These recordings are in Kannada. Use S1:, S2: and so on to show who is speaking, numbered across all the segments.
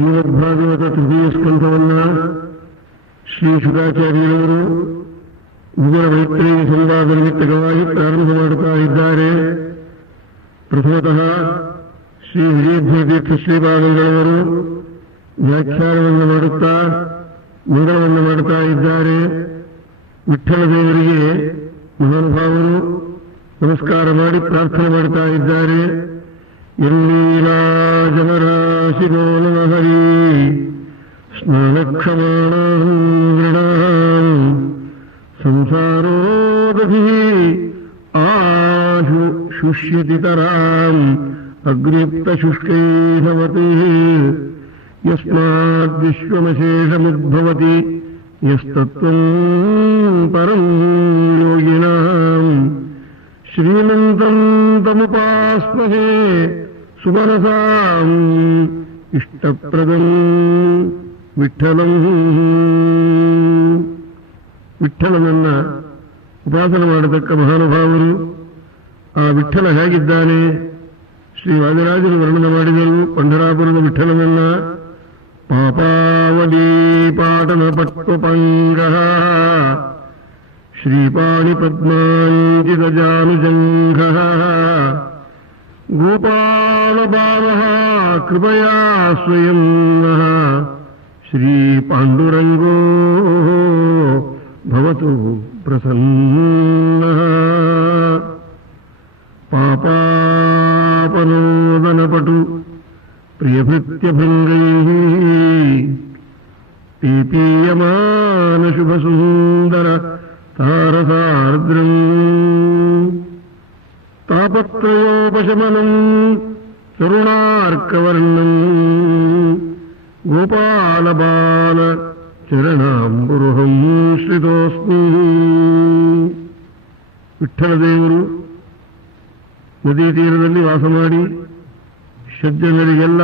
S1: ಶ್ರೀಮದ್ಭಾಗವತ ತೃತೀಯ ಸ್ಕಂಧವನ್ನ ಶ್ರೀ ಶುಕಾಚಾರ್ಯರವರು ಉಗುರ ಮೈತ್ರಿ ಸಂವಾದ ನಿಮಿತ್ತಕವಾಗಿ ಪ್ರಾರಂಭ ಮಾಡುತ್ತಾ ಇದ್ದಾರೆ. ಪ್ರಥಮತಃ ಶ್ರೀ ವಿಜಯಧ್ವತೀರ್ಥ ಶ್ರೀಪಾದಂಗಳವರು ವ್ಯಾಖ್ಯಾನವನ್ನು ಮಾಡುತ್ತಾ ಮಂಗಳವನ್ನು ಮಾಡುತ್ತಾ ಇದ್ದಾರೆ. ವಿಠ್ಠಲ ದೇವರಿಗೆ ಮಹಾನುಭಾವರು ನಮಸ್ಕಾರ ಮಾಡಿ ಪ್ರಾರ್ಥನೆ ಮಾಡುತ್ತಾ ಇದ್ದಾರೆ. ಎಲ್ಲೀಲಾ पश्यति तराम् अग्र्युक्तशुष्कैः भवतिः यस्माद्विश्वमशेषमुद्भवति यस्तत्त्वम् परम् योगिनाम् श्रीमन्तम् तमुपास्महे सुमनसाम् ഇഷ്ടപ്രദം വിഠലം വിഠലം എന്ന ഉപാസനമാണതൊക്കെ മഹാനുഭാവരും ಆ ವಿಠ್ಠಲ ಹೇಗಿದ್ದಾನೆ ಶ್ರೀ ವಾದರಾಜರು ವರ್ಣನೆ ಮಾಡಿದರು ಪಂಢರಾಪುರದ ವಿಠಲನನ್ನ ಪಾಪಾವಧಿ ಪಾಟನ ಪಟ್ವಪಂಗ ಶ್ರೀಪಾಣಿ ಪದ್ಮಾಂಕಿತ ಜಾನುಜಂಘ ಗೋಪಾಲ ಬಾಲ ಕೃಪಯಾ ಸ್ವಯಂ ಶ್ರೀ ಪಾಂಡುರಂಗೋ ಭವತು ಪ್ರಸನ್ನ प्रियभृत्यभङ्गैः पीपीयमानशुभसुन्दर तारसार्द्रम् तापत्रयोपशमनम् तरुणार्कवर्णम् गोपालबाल ಚರಣಾಂಬುರುಹಂ ಶ್ರಿತೋಸ್ಮಿ ವಿಠ್ಠಲದೇವರು ನದಿ ತೀರದಲ್ಲಿ ವಾಸ ಮಾಡಿ ಸಜ್ಜನರಿಗೆಲ್ಲ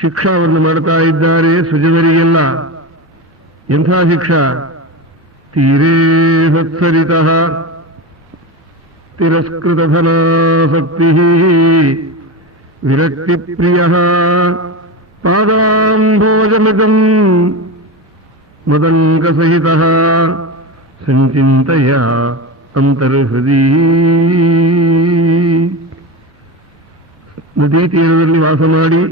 S1: ಶಿಕ್ಷಾವನ್ನು ಮಾಡ್ತಾ ಇದ್ದಾರೆ, ಸುಜನರಿಗೆಲ್ಲ. ಎಂಥ ಶಿಕ್ಷಾ? ತೀರೇ ಸತ್ಸರಿತಃ. ತಿರಸ್ಕೃತಧನಾಸಕ್ತಿ ವಿರಕ್ತಿಪ್ರಿಯ ಮದಂಕ ಮದಂಕಸಹಿತ. ಸಂಚಿಂತೆಯ ಅಂತರ್ಹೃದಿ. ನದಿ ತೀರದಲ್ಲಿ ವಾಸ ಮಾಡಿ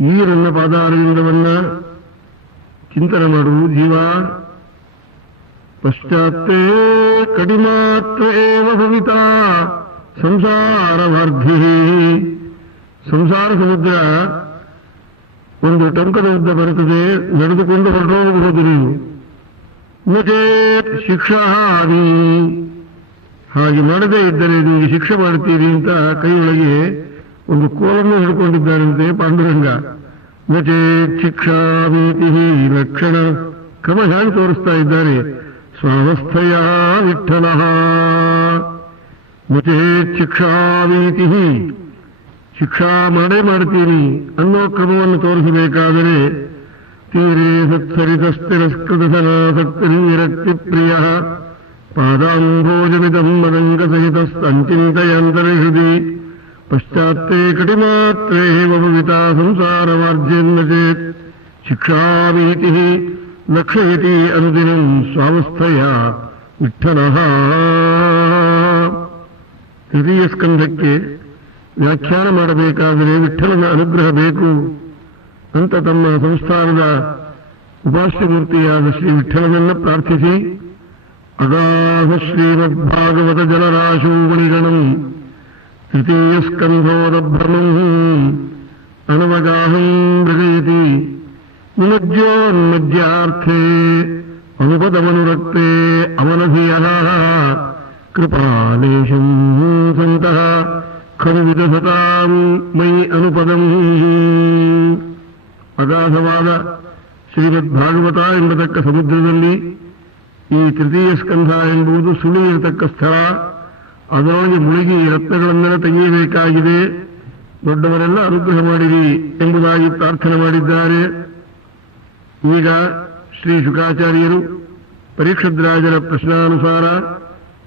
S1: ಈ ನನ್ನ ಪಾದಾರವಿಂದವನ್ನ ಚಿಂತನೆ ಮಾಡುವುದು ಜೀವ. ಪಶ್ಚಾತ್ತೇ ಕಡಿಮಾತ್ರ ಏವ ಭವಿತಾ ಸಂಸಾರವಾರ್ಧಿ ಸಂಸಾರ ಸಮುದ್ರ ಒಂದು ಟಂಕದ ಉದ್ದ ಬರುತ್ತದೆ, ನಡೆದುಕೊಂಡು ಹೊರಟೋಗಬಹುದು ನೀವು? ನಚೇತ್ ಶಿಕ್ಷಾಹಾನಿ ಹಾಗೆ ಮಾಡದೇ ಇದ್ದರೆ ನಿಮಗೆ ಶಿಕ್ಷೆ ಮಾಡುತ್ತೀರಿ ಅಂತ ಕೈಯೊಳಗೆ ಒಂದು ಕೋಲನ್ನು ಹಿಡ್ಕೊಂಡಿದ್ದಾರಂತೆ ಪಾಂಡುರಂಗ. ನಚೇತ್ ಶಿಕ್ಷಾವೀತಿ ಲಕ್ಷಣ. ಕ್ರಮ ಹೇಗೆ ತೋರಿಸ್ತಾ ಇದ್ದಾರೆ? ಸ್ವಾವಸ್ಥೆಯ ವಿಠಲ ನಚೇತ್ ಶಿಕ್ಷಾವೀತಿ ಶಿಕ್ಷಾ ಮಾಡೇ ಮಾಡ್ತೀನಿ ಅನ್ನೋ ಕ್ರಮವನ್ನು ತೋರಿಸಬೇಕಾದರೆ ತೀರೇ ಸತ್ಸರಿತಸ್ತಿರಸ್ಕೃತಸನಾಸಕ್ತಿ ವಿರಕ್ತಿ ಪ್ರಿಯ ಮದಂಗಸಹಿತ ಸಂಚಿಂತಯಂತರ ಹೃದಿ ಪಶ್ಚಾತ್ತೇ ಕಟಿಮಾತ್ರೇ ಭವಿತಾ ಸಂಸಾರವಾರ್ಜೆನ್ನ ಚೇತ್ ಶಿಕ್ಷಾವೀತಿ ಲಕ್ಷಯತಿ ಅನುದಿನಂ ಸ್ವಾವಸ್ಥೆಯ ವಿಠಲ ತೃತೀಯ ಸ್ಕಂಧಕ್ಕೆ ವ್ಯಾಖ್ಯಾನ ಮಾಡಬೇಕಾದರೆ ವಿಠಲನ ಅನುಗ್ರಹ ಬೇಕು. ಅಂತ ತಮ್ಮ ಸಂಸ್ಥಾನದ ಉಪಾಸ್ಯಮೂರ್ತಿಯಾದ ಶ್ರೀ ವಿಠಲನನ್ನ ಪ್ರಾರ್ಥಿಸಿ. ಅಗಾಧ ಶ್ರೀಮದ್ಭಾಗವತ ಜಲರಾಶೋ ಮಣಿಗಣಂ ತೃತೀಯ ಸ್ಕಂಧೋದಭ್ರಮಂ ಅನವಗಾಹಂ ಮೃಗಯತಿ ನಿಮಜ್ಯೋನ್ಮಜ್ಯಾರ್ಥೇ ಅನುಪದಮನುರಕ್ತೆ ಅವನಧಿಯ ಕೃಪಾಲೇಶಂ ಸಂತಃ ಖಲು ವಿದಸತಾಂ ಮೈ ಅನುಪದಂ ಅಗಾಧವಾದ ಶ್ರೀಮದ್ ಭಾಗವತ ಎಂಬತಕ್ಕ ಸಮುದ್ರದಲ್ಲಿ ಈ ತೃತೀಯ ಸ್ಕಂಧ ಎಂಬುದು ಸುಳಿಯಿರತಕ್ಕ ಸ್ಥಳ. ಅದರೊಳಗೆ ಮುಳುಗಿ ರತ್ನಗಳನ್ನೆಲ್ಲ ತೆಗೆಯಬೇಕಾಗಿದೆ. ದೊಡ್ಡವರೆಲ್ಲ ಅನುಗ್ರಹ ಮಾಡಿರಿ ಎಂಬುದಾಗಿ ಪ್ರಾರ್ಥನೆ ಮಾಡಿದ್ದಾರೆ. ಈಗ ಶ್ರೀ ಶುಕಾಚಾರ್ಯರು ಪರೀಕ್ಷದ್ರಾಜರ ಪ್ರಶ್ನಾನುಸಾರ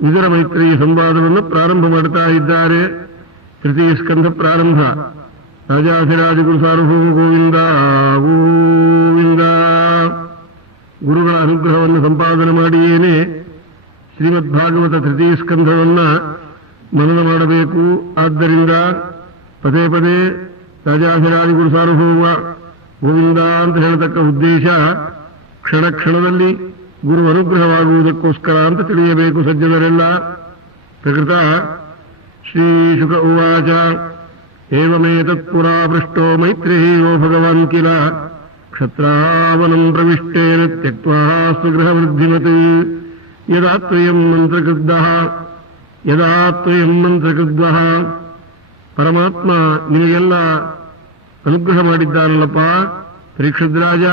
S1: ಇದರ ಮೈತ್ರಿ ಸಂವಾದವನ್ನು ಪ್ರಾರಂಭ ಮಾಡ್ತಾ ಇದ್ದಾರೆ. ತೃತೀಯ ಸ್ಕಂಧ ಪ್ರಾರಂಭ. ರಾಜಾಧಿರಾಜಗುರು ಸಾರ್ವಭೌಮ ಗೋವಿಂದ ಗೋವಿಂದ. ಗುರುಗಳ ಅನುಗ್ರಹವನ್ನು ಸಂಪಾದನೆ ಮಾಡಿಯೇನೆ ಶ್ರೀಮದ್ ಭಾಗವತ ತೃತೀಯ ಸ್ಕಂಧವನ್ನು ಮನನ ಮಾಡಬೇಕು. ಆದ್ದರಿಂದ ಪದೇ ಪದೇ ರಾಜಾಧಿರಾಜಗುರು ಸಾರ್ವಭೌಮ ಗೋವಿಂದ ಅಂತ ಹೇಳತಕ್ಕ ಉದ್ದೇಶ ಕ್ಷಣ ಕ್ಷಣದಲ್ಲಿ ಗುರು ಅನುಗ್ರಹವಾಗುವುದಕ್ಕೋಸ್ಕರ ಅಂತ ತಿಳಿಯಬೇಕು ಸಜ್ಜನರೆಲ್ಲ. ಪ್ರಕೃತ ಶ್ರೀಶುಕ ಉವಾಚ. ಏವಮೇತತ್ಪುರಾ ಪೃಷ್ಟೋ ಮೈತ್ರೇಯೋ ಭಗವಾನ್ ಕಿಲ. ಕ್ಷತ್ರಾವನಂ ಪ್ರವಿಷ್ಟೇನ त्यक्त्वा स्वगृहवृद्धिमत् यदा त्वयम् मन्त्रकृद्धः ಯದಾ ಪರಮಾತ್ಮ ನಿಮಗೆಲ್ಲ ಅನುಗ್ರಹ ಮಾಡಿದ್ದಾನಲ್ಲಪ್ಪ. ಪರೀಕ್ಷದ್ರಾಜ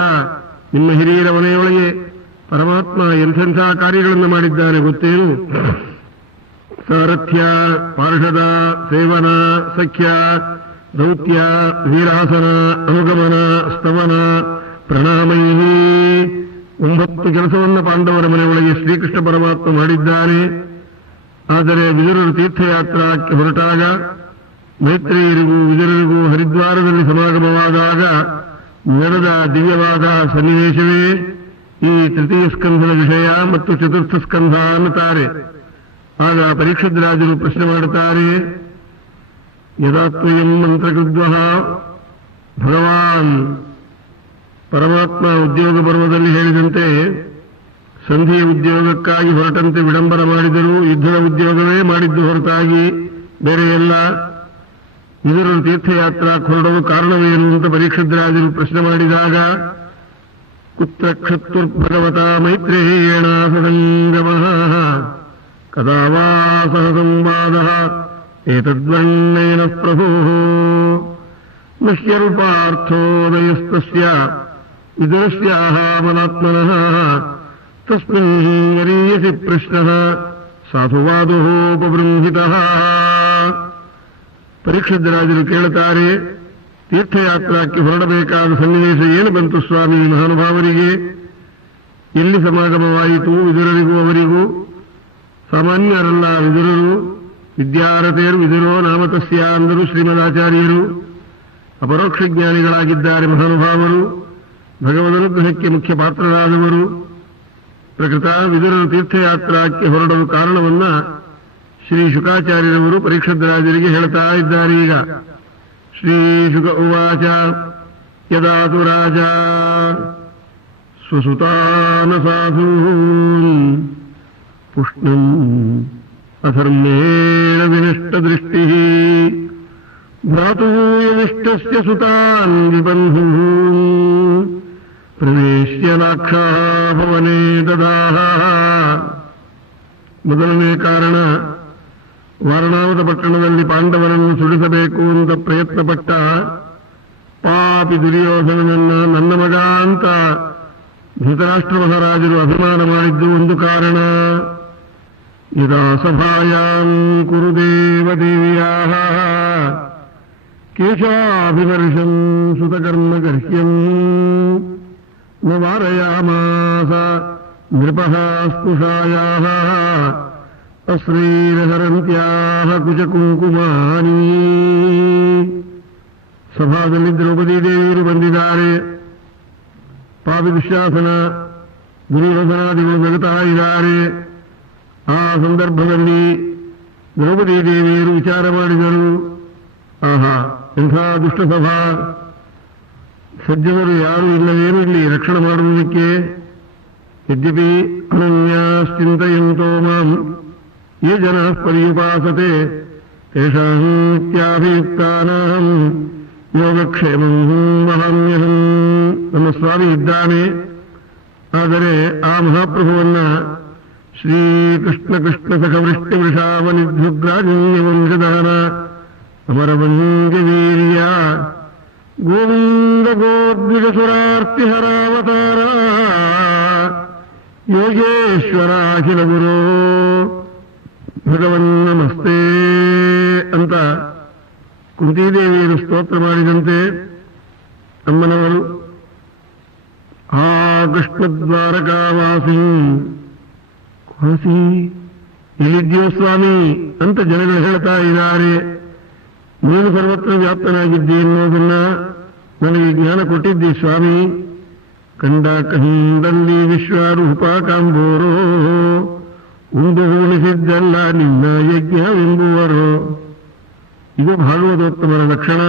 S1: ನಿಮ್ಮ ಹಿರಿಯರ ಮನೆಯೊಳಗೆ ಪರಮಾತ್ಮ ಎಂಥೆಂಥ ಕಾರ್ಯಗಳನ್ನು ಮಾಡಿದ್ದಾನೆ ಗೊತ್ತೇನು? ಸಾರಥ್ಯ, ಪಾರ್ಷದ, ಸೇವನ, ಸಖ್ಯ, ದೌತ್ಯ, ವೀರಾಸನ, ಅನುಗಮನ, ಸ್ತವನ ಪ್ರಣಾಮೈ ಒಂಬತ್ತು ಕೆಲಸವನ್ನು ಪಾಂಡವರ ಮನೆಯೊಳಗೆ ಶ್ರೀಕೃಷ್ಣ ಪರಮಾತ್ಮ ಮಾಡಿದ್ದಾನೆ. ಆದರೆ ವಿದುರರು ತೀರ್ಥಯಾತ್ರಾಕ್ಕೆ ಹೊರಟಾಗ ಮೈತ್ರಿಯರಿಗೂ ವಿದುರರಿಗೂ ಹರಿದ್ವಾರದಲ್ಲಿ ಸಮಾಗಮವಾದಾಗ ನಡೆದ ದಿವ್ಯವಾದ ಸನ್ನಿವೇಶವೇ ಈ ತೃತೀಯ ಸ್ಕಂಧದ ವಿಷಯ ಮತ್ತು ಚತುರ್ಥ ಸ್ಕಂಧ ಅನ್ನುತ್ತಾರೆ. ಆಗ ಪರೀಕ್ಷದ್ರಾಜರು ಪ್ರಶ್ನೆ ಮಾಡುತ್ತಾರೆ ಯದಾತ್ವಯಂ ಮಂತ್ರಕೃದ್ವ ಭಗವಾನ್ ಪರಮಾತ್ಮ ಉದ್ಯೋಗ ಪರ್ವದಲ್ಲಿ ಹೇಳಿದಂತೆ ಸಂಧಿಯ ಉದ್ಯೋಗಕ್ಕಾಗಿ ಹೊರಟಂತೆ ವಿಡಂಬನ ಮಾಡಿದರು ಯುದ್ಧದ ಉದ್ಯೋಗವೇ ಮಾಡಿದ್ದು ಹೊರತಾಗಿ ಬೇರೆ ಎಲ್ಲ ಇದರ ತೀರ್ಥಯಾತ್ರಾ ಹೊರಡಲು ಕಾರಣವೇನು ಅಂತ ಪರೀಕ್ಷದ್ರಾಜರು ಪ್ರಶ್ನೆ ಮಾಡಿದಾಗ, ಕುತ್ರ ಕ್ಷತ್ರುರ್ಭಗವತ ಮೈತ್ರೇಯೇಣ ಸದಂಗಮ, ಕದಾ ಸಹ ಸಂವಾದ ಏತದ್ವಣ್ಣೇನ ಪ್ರಭೋ, ನಶ್ಯರೂಪಾರ್ಥೋದಯಸ್ತಸ್ಯ ವಿದುರಸ್ಯಾಹ ಮನಾತ್ಮನಃ ತಸ್ಮಿನ್ ವರೀಯಸಿ ಪ್ರಶ್ನಃ ಸಾಧುವಾದೋಪಬೃಂಹಿತಃ ಪರೀಕ್ಷಿತರಾಜರು ಕೇಳುತ್ತಾರೆ ತೀರ್ಥಯಾತ್ರಾಕ್ಕೆ ಹೊರಡಬೇಕಾದ ಸನ್ನಿವೇಶ ಏನು ಬಂತು ಸ್ವಾಮಿ ಮಹಾನುಭಾವರಿಗೆ? ಎಲ್ಲಿ ಸಮಾಗಮವಾಯಿತು ವಿದುರರಿಗೂ ಅವರಿಗೂ. ಸಾಮಾನ್ಯರಲ್ಲ ವಿದುರರು ವಿದ್ಯಾರಥೆಯರು ವಿದುರೋ ನಾಮತಸ್ಯ ಅಂದರು ಶ್ರೀಮದಾಚಾರ್ಯರು ಅಪರೋಕ್ಷ ಜ್ಞಾನಿಗಳಾಗಿದ್ದಾರೆ ಮಹಾನುಭಾವರು. ಭಗವದನುಗ್ರಹಕ್ಕೆ ಮುಖ್ಯ ಪಾತ್ರರಾದವರು ಪ್ರಕೃತ ವಿದುರರು ತೀರ್ಥಯಾತ್ರಕ್ಕೆ ಹೊರಡಲು ಕಾರಣವನ್ನ ಶ್ರೀ ಶುಕಾಚಾರ್ಯರವರು ಪರೀಕ್ಷದ್ರಾಜರಿಗೆ ಹೇಳ್ತಾ ಇದ್ದಾರೆ ಈಗ ಶ್ರೀ ಶುಕ ಉವಾಚ ಯದಾತು ರಾಜ ಸ್ವಸುತಾನ ಸಾಧೂನ್ ಪುಷ್ಣಂ ಅಧರ್ಮೇಣ ವಿನಷ್ಟದೃಷ್ಟಿ ಭ್ರಾತೂಯವಿಷ್ಟಸ್ಯ ಸುತಾನ್ ವಿಬಂಧು ಪ್ರವೇಶ್ಯ ನಾಕ್ಷಾಭವನೇ ದದಾಹ ಮೊದಲನೇ ಕಾರಣ, ವಾರಣಾವತ ಪಟ್ಟಣದಲ್ಲಿ ಪಾಂಡವರನ್ನು ಸುಡಿಸಬೇಕು ಅಂತ ಪ್ರಯತ್ನಪಟ್ಟ ಪಾಪಿ ದುರ್ಯೋಧನನನ್ನ ನನ್ನ ಮಗ ಅಂತ ಧೃತರಾಷ್ಟ್ರ ಮಹಾರಾಜರು ಅಭಿಮಾನ ಮಾಡಿದ್ದು ಒಂದು ಕಾರಣ. ಇದಾ ಸಭಾಯಾಂ ಕುರುದೇವ ದೇವದೇವಿಯಾ ಕೇಶಾಭಿವರ್ಷಂ ಸುತಕರ್ಮಗರ್ಹ್ಯಂ ನ ವಾರಯಾಮಾಸ ನೃಪಃ ಸ್ಪುಷಾಯಾः ಅಶ್ರೀರಹರಂತ್ಯಾಹ ಕುಚಕುಂಕುಮಾನಿ ಸಭಾದಲ್ಲಿ ದ್ರೌಪದಿ ದೇವಿಯರು ಬಂದಿದ್ದಾರೆ. ಪಾಪಿದುಶ್ಯಾಸನ ದುರ್ಯೋಧನಾದಿಗಳು ನಗುತ್ತಾ ಇದ್ದಾರೆ ಆ ಸಂದರ್ಭದಲ್ಲಿ ದ್ರೌಪದಿ ದೇವಿಯರು ವಿಚಾರ ಮಾಡಿದರು. ಆಹಾ ಎಂಥ ದುಷ್ಟ ಸಭಾ ಸಜ್ಜನರು ಯಾರು ಇಲ್ಲವೇನು ಇಲ್ಲಿ ರಕ್ಷಣೆ ಮಾಡುವುದಕ್ಕೆ ಯದ್ಯಪಿ ಅನನ್ಯಾಶ್ಚಿಂತೆಯಂತೋ ಮಾಂ ಯೇ ಜನ ಪರ್ಯುಪಾಸತೆ ತೇಷಾಂತ್ಯಾಭಿಯುಕ್ತಾನಾಂ ಯೋಗಕ್ಷೇಮಂ ವಹಾಮ್ಯಹಂ ನಮ್ಮ ಸ್ವಾಮಿ ಇದ್ದಾನೆ ಆದರೆ ಆ ಮಹಾಪ್ರಭುವನ್ನ ಶ್ರೀಕೃಷ್ಣ ಕೃಷ್ಣ ಸಖವೃಷ್ಟಿ ವೃಷಾವನಿಧ್ಯುಗ್ರಾಜನ್ಯವಂಶದಾನ ಅಮರವಂಗವೀರ್ಯ ಗೋವಿಂದ ಯೋಗೇಶ್ವರ ಅಖಿಲ ಗುರು ಭಗವನ್ ನಮಸ್ತೆ ಅಂತ ಕುಂತಿದೇವಿಯರು ಸ್ತೋತ್ರ ಮಾಡಿದಂತೆ ಅಮ್ಮನವರು ಆ ಕೃಷ್ಣದ್ವಾರಕಾವಾಸಿ ವಾಸಿ ಎಲ್ಲಿದ್ಯೋ ಸ್ವಾಮಿ ಅಂತ ಜನಗಳು ಹೇಳ್ತಾ ಇದ್ದಾರೆ ನೀನು ಸರ್ವತ್ರ ವ್ಯಾಪ್ತನಾಗಿದ್ದೆ ಎನ್ನುವುದನ್ನ ನನಗೆ ಜ್ಞಾನ ಕೊಟ್ಟಿದ್ದಿ ಸ್ವಾಮಿ. ಕಂಡ ಕಂದಲ್ಲಿ ವಿಶ್ವಾರೂಪ ಕಾಂಬೋರು ಉಂಡು ಉಳಿಸಿದ್ದಲ್ಲ ನಿನ್ನ ಯಜ್ಞ ಎಂಬುವರು ಇದು ಭಾಗವತೋತ್ತಮನ ಲಕ್ಷಣ.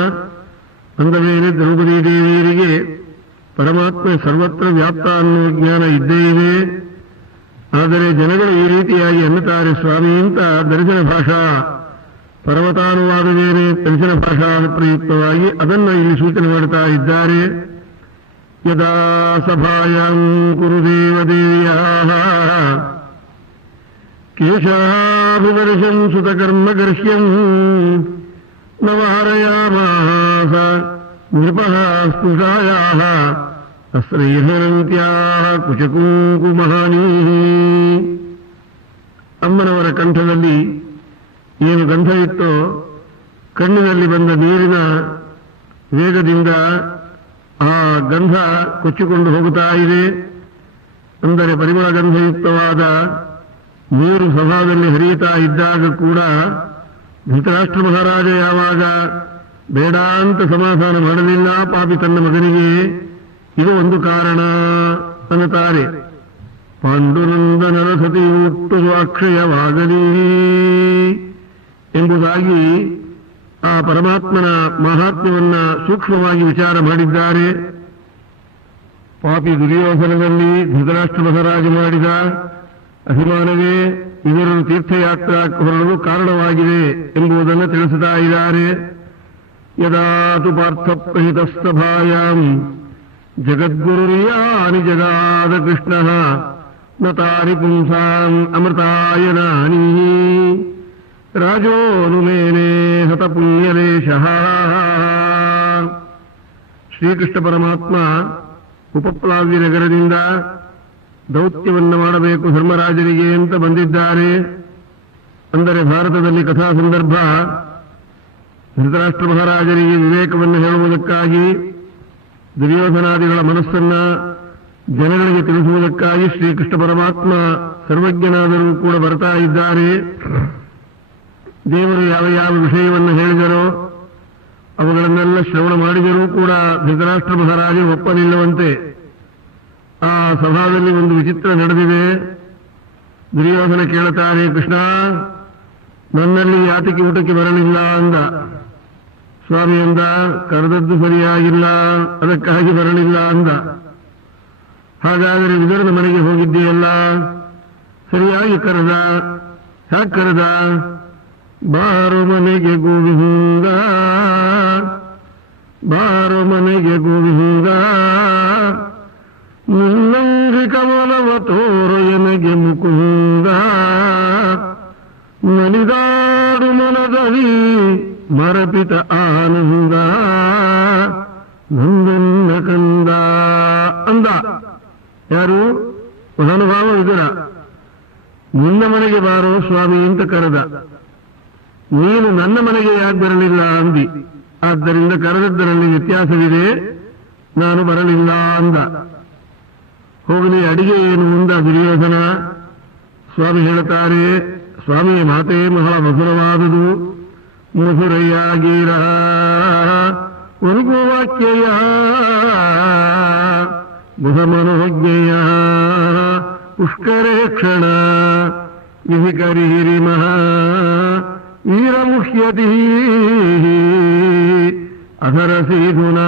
S1: ಅಂದ ಮೇಲೆ ದ್ರೌಪದಿ ದೇವಿಯರಿಗೆ ಪರಮಾತ್ಮ ಸರ್ವತ್ರ ವ್ಯಾಪ್ತ ಅನ್ನುವ ಜ್ಞಾನ ಇದ್ದೇ ಇದೆ. ಆದರೆ ಜನಗಳು ಈ ರೀತಿಯಾಗಿ ಅನ್ನುತ್ತಾರೆ ಸ್ವಾಮಿ ಅಂತ ದರ್ಶನ ಭಾಷಾ ಪರ್ವತಾನುವಾದವೇನೆ ದರ್ಶನ ಭಾಷಾ ಪ್ರಯುಕ್ತವಾಗಿ ಅದನ್ನು ಇಲ್ಲಿ ಸೂಚನೆ ಮಾಡ್ತಾ ಇದ್ದಾರೆ ಯದಾ ಸಭಾಯಾಂ ಕುರುದೇವ ದೇವಿಯ ಕೇಶಾಭಿವರ್ಷಂ ಸುತಕರ್ಮಗರ್ಹ್ಯಂ ನವಹರಯಾಮಾಸ ನೃಪಃ ಸ್ಪೃಶಾಯಾः ಅಸ್ರೈಹರಂತ್ಯಾः ಕುಚಕುಂಕುಮಹಾನೀ ಅಮ್ಮನವರ ಕಂಠದಲ್ಲಿ ಏನು ಗಂಧ ಇತ್ತೋ, ಕಣ್ಣಿನಲ್ಲಿ ಬಂದ ನೀರಿನ ವೇಗದಿಂದ ಆ ಗಂಧ ಕೊಚ್ಚಿಕೊಂಡು ಹೋಗುತ್ತಾ ಇದೆ. ಅಂದರೆ ಪರಿಮಳ ಗಂಧಯುಕ್ತವಾದ ನೀರು ಸಭಾದಲ್ಲಿ ಹರಿಯುತ್ತಾ ಇದ್ದಾಗ ಕೂಡ ಧೃತರಾಷ್ಟ್ರ ಮಹಾರಾಜ ಯಾವಾಗ ಬೇಡ ಅಂತ ಸಮಾಧಾನ ಮಾಡಲಿಲ್ಲ, ಪಾಪಿ ತನ್ನ ಮಗನಿಗೆ ಇದು ಒಂದು ಕಾರಣ ಅನ್ನುತ್ತಾರೆ. ಪಾಂಡುನಂದನರ ಸತಿ ಹುಟ್ಟು ಅಕ್ಷಯವಾಗಲಿ ಎಂಬುದಾಗಿ ಆ ಪರಮಾತ್ಮನ ಮಹಾತ್ಮ್ಯವನ್ನ ಸೂಕ್ಷ್ಮವಾಗಿ ವಿಚಾರ ಮಾಡಿದ್ದಾರೆ. ಪಾಪಿ ದುರ್ಯೋಧನದಲ್ಲಿ ಧೃತರಾಷ್ಟ್ರ ಮಹಾರಾಜ ಮಾಡಿದ ಅಭಿಮಾನವೇ ಇವರನ್ನು ತೀರ್ಥಯಾತ್ರಾ ಹೊರಡಲು ಕಾರಣವಾಗಿದೆ ಎಂಬುದನ್ನು ತಿಳಿಸುತ್ತಾ ಇದ್ದಾರೆ. ಯದಾತು ಪಾರ್ಥ ಪ್ರಹಿತಸ್ತಭಾಯಾಂ ಜಗದ್ಗುರುರಿಯಾನಿ ಜಗಾದ ಕೃಷ್ಣ ನ ತಾನಿ ಪುಂಸಾಂ ಅಮೃತಾಯನಾನಿ ರಾಜೋನುಮೇನೆ ಹತ ಪುಣ್ಯಲೇಶ ಶ್ರೀಕೃಷ್ಣ ಪರಮಾತ್ಮ ಉಪಪ್ಲಾವ್ಯ ನಗರದಿಂದ ದೌತ್ಯವನ್ನು ಮಾಡಬೇಕು ಧರ್ಮರಾಜರಿಗೆ ಅಂತ ಬಂದಿದ್ದಾರೆ. ಅಂದರೆ ಭಾರತದಲ್ಲಿ ಕಥಾ ಸಂದರ್ಭ, ಧೃತರಾಷ್ಟ್ರ ಮಹಾರಾಜರಿಗೆ ವಿವೇಕವನ್ನು ಹೇಳುವುದಕ್ಕಾಗಿ, ದುರ್ಯೋಧನಾದಿಗಳ ಮನಸ್ಸನ್ನ ಜನಗಳಿಗೆ ತಿಳಿಸುವುದಕ್ಕಾಗಿ ಶ್ರೀಕೃಷ್ಣ ಪರಮಾತ್ಮ ಸರ್ವಜ್ಞನಾದರೂ ಕೂಡ ಬರ್ತಾ ಇದ್ದಾರೆ. ದೇವರು ಯಾವ ಯಾವ ವಿಷಯವನ್ನು ಹೇಳಿದರೋ ಅವುಗಳನ್ನೆಲ್ಲ ಶ್ರವಣ ಮಾಡಿದರೂ ಕೂಡ ಧೃತರಾಷ್ಟ್ರ ಮಹಾರಾಜ ಒಪ್ಪಲಿಲ್ಲವಂತೆ ಆ ಸಭಾದಲ್ಲಿ ಒಂದು ವಿಚಿತ್ರ ನಡೆದಿದೆ. ದುರ್ಯೋಧನ ಕೇಳುತ್ತಾರೆ, ಕೃಷ್ಣ, ನನ್ನಲ್ಲಿ ಯಾತಕ್ಕೆ ಊಟಕ್ಕೆ ಬರಲಿಲ್ಲ ಅಂದ? ಸ್ವಾಮಿ ಅಂದ, ಕರೆದದ್ದು ಸರಿಯಾಗಿಲ್ಲ, ಅದಕ್ಕಾಗಿ ಬರಲಿಲ್ಲ ಅಂದ. ಹಾಗಾದರೆ ವಿದರದ ಮನೆಗೆ ಹೋಗಿದ್ದೀಯಲ್ಲ? ಸರಿಯಾಗಿ ಕರೆದ. ಹ್ಯಾಕ್ ಕರೆದ? ಬಾರು ಮನೆಗೆ ಗೋವಿಂದ ನೀನು ನನ್ನ ಮನೆಗೆ ಯಾಕೆ ಬರಲಿಲ್ಲ ಅಂದಿ. ಆದ್ದರಿಂದ ಕರೆದದ್ದರಲ್ಲಿ ವ್ಯತ್ಯಾಸವಿದೆ. ನಾನು ಬರಲಿಲ್ಲ ಅಂದ. ಹೋಗಲಿ, ಅಡಿಗೆ ಏನು ಮುಂದ ದುರ್ಯೋಧನ? ಸ್ವಾಮಿ ಹೇಳುತ್ತಾರೆ ಸ್ವಾಮಿಯ ಮಾತೆ ಬಹಳ ಮಧುರವಾದುದು. ಮಧುರಯ್ಯಾಗೀರ ಒಂದು ವಾಕ್ಯಯ ಬುಧಮನೋಜ್ಞೆಯ ಪುಷ್ಕರೇಕ್ಷಣ ಇಹಿ वीर मुह्यति अधरसीधुना